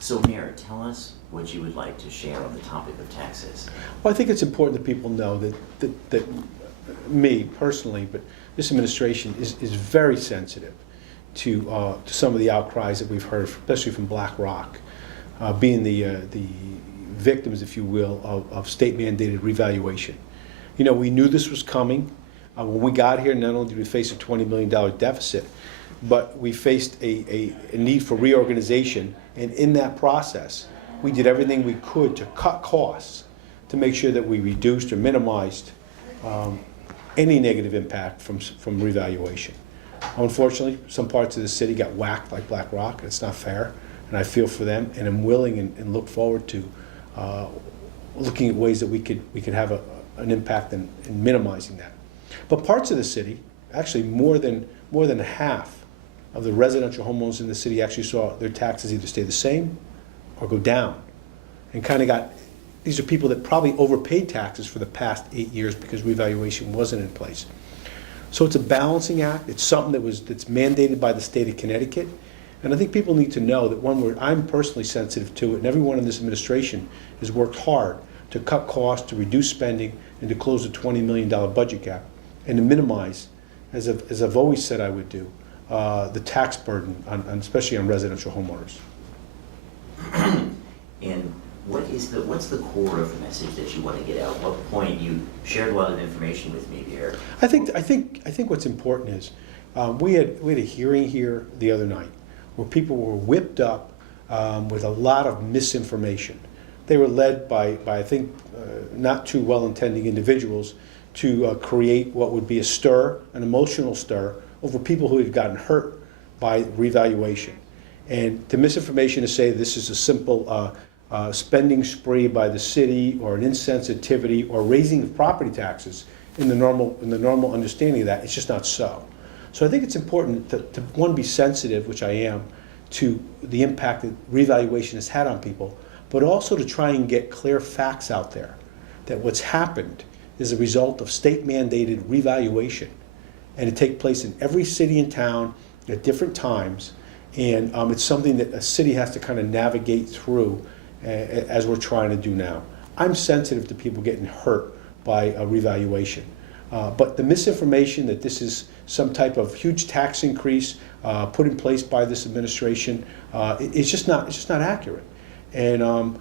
So, Mayor, tell us what you would like to share on the topic of taxes. Well, I think it's important that people know that me personally, but this administration is very sensitive to some of the outcries that we've heard, especially from Black Rock, being the victims, if you will, of state-mandated revaluation. You know, we knew this was coming. When we got here, not only did we face a $20 million deficit, but we faced a need for reorganization, and in that process, we did everything we could to cut costs to make sure that we reduced or minimized any negative impact from revaluation. Unfortunately, some parts of the city got whacked like Black Rock, and it's not fair, and I feel for them, and I'm willing and look forward to looking at ways that we could have an impact in minimizing that. But parts of the city, actually more than half of the residential homeowners in the city actually saw their taxes either stay the same or go down, and kind of got, these are people that probably overpaid taxes for the past 8 years because revaluation wasn't in place. So it's a balancing act. It's something that's mandated by the state of Connecticut, and I think people need to know that I'm personally sensitive to it, and everyone in this administration has worked hard to cut costs, to reduce spending, and to close the $20 million budget gap, and to minimize, as I've always said I would do, the tax burden, especially on residential homeowners. And what's the core of the message that you want to get out? What point you shared a lot of information with me there? I think what's important is we had a hearing here the other night where people were whipped up with a lot of misinformation. They were led by I think not too well-intending individuals to create what would be a stir, an emotional stir, over people who had gotten hurt by revaluation. And the misinformation to say this is a simple spending spree by the city or an insensitivity or raising of property taxes in the normal understanding of that, it's just not so. So I think it's important to one, be sensitive, which I am, to the impact that revaluation has had on people, but also to try and get clear facts out there that what's happened is a result of state-mandated revaluation, and it takes place in every city and town at different times, and it's something that a city has to kind of navigate through as we're trying to do now. I'm sensitive to people getting hurt by a revaluation, but the misinformation that this is some type of huge tax increase put in place by this administration, it's just not accurate. And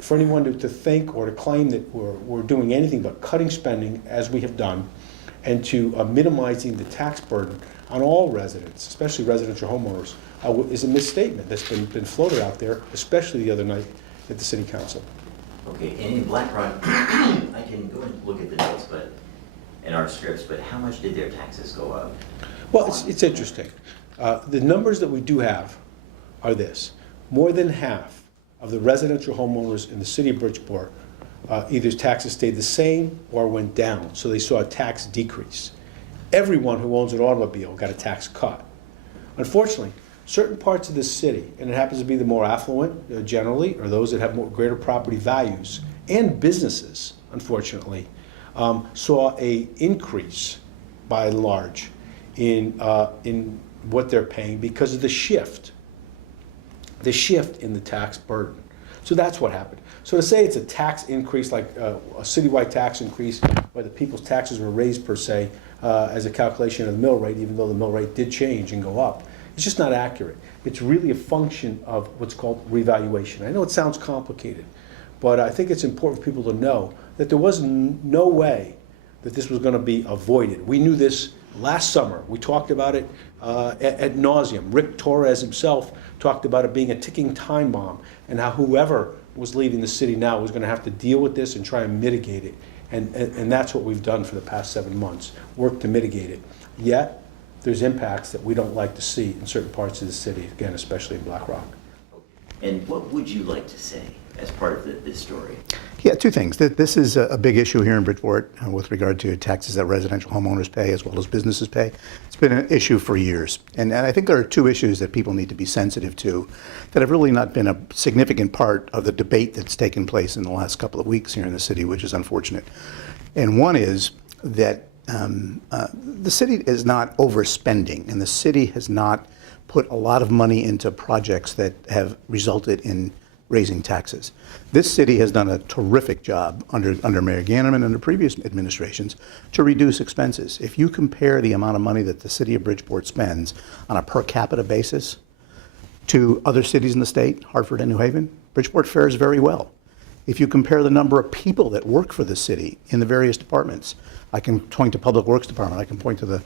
for anyone to think or to claim that we're doing anything but cutting spending, as we have done, and to minimizing the tax burden on all residents, especially residential homeowners, is a misstatement that's been floated out there, especially the other night at the City Council. Okay, and in Black Rock, I can go and look at the notes, but in our scripts, but how much did their taxes go up? Well, it's interesting. The numbers that we do have are this: more than half of the residential homeowners in the city of Bridgeport, either taxes stayed the same or went down, so they saw a tax decrease. Everyone who owns an automobile got a tax cut. Unfortunately, certain parts of the city, and it happens to be the more affluent generally, or those that have greater property values, and businesses, unfortunately, saw a increase by and large in what they're paying because of the shift in the tax burden. So that's what happened. So to say it's a tax increase, like a citywide tax increase, where the people's taxes were raised per se, as a calculation of the mill rate, even though the mill rate did change and go up, it's just not accurate. It's really a function of what's called revaluation. I know it sounds complicated, but I think it's important for people to know that there was no way that this was going to be avoided. We knew this last summer. We talked about it ad nauseum. Rick Torres himself talked about it being a ticking time bomb, and how whoever was leading the city now was going to have to deal with this and try and mitigate it. And that's what we've done for the past 7 months, work to mitigate it. Yet, there's impacts that we don't like to see in certain parts of the city, again, especially in Black Rock. And what would you like to say as part of this story? Yeah, two things. This is a big issue here in Bridgeport with regard to taxes that residential homeowners pay as well as businesses pay. It's been an issue for years. And I think there are two issues that people need to be sensitive to that have really not been a significant part of the debate that's taken place in the last couple of weeks here in the city, which is unfortunate. And one is that the city is not overspending, and the city has not put a lot of money into projects that have resulted in raising taxes. This city has done a terrific job under Mayor Ganim and under previous administrations to reduce expenses. If you compare the amount of money that the city of Bridgeport spends on a per capita basis to other cities in the state, Hartford and New Haven, Bridgeport fares very well. If you compare the number of people that work for the city in the various departments, I can point to Public Works Department, I can point to the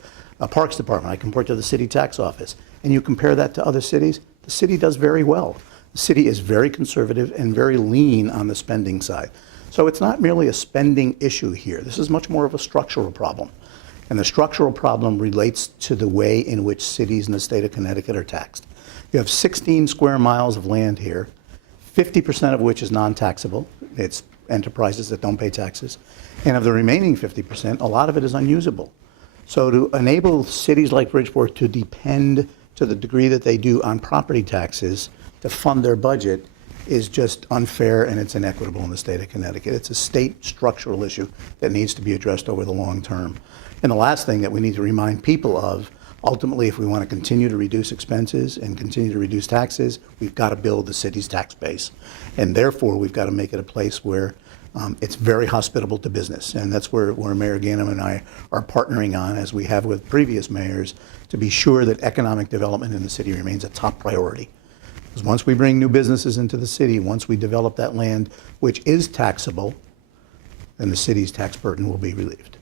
Parks Department, I can point to the City Tax Office, and you compare that to other cities, the city does very well. The city is very conservative and very lean on the spending side. So it's not merely a spending issue here. This is much more of a structural problem. And the structural problem relates to the way in which cities in the state of Connecticut are taxed. You have 16 square miles of land here, 50% of which is non-taxable. It's enterprises that don't pay taxes. And of the remaining 50%, a lot of it is unusable. So to enable cities like Bridgeport to depend to the degree that they do on property taxes to fund their budget is just unfair, and it's inequitable in the state of Connecticut. It's a state structural issue that needs to be addressed over the long term. And the last thing that we need to remind people of, ultimately, if we want to continue to reduce expenses and continue to reduce taxes, we've got to build the city's tax base. And therefore, we've got to make it a place where it's very hospitable to business. And that's where Mayor Ganim and I are partnering on, as we have with previous mayors, to be sure that economic development in the city remains a top priority. Because once we bring new businesses into the city, once we develop that land, which is taxable, then the city's tax burden will be relieved.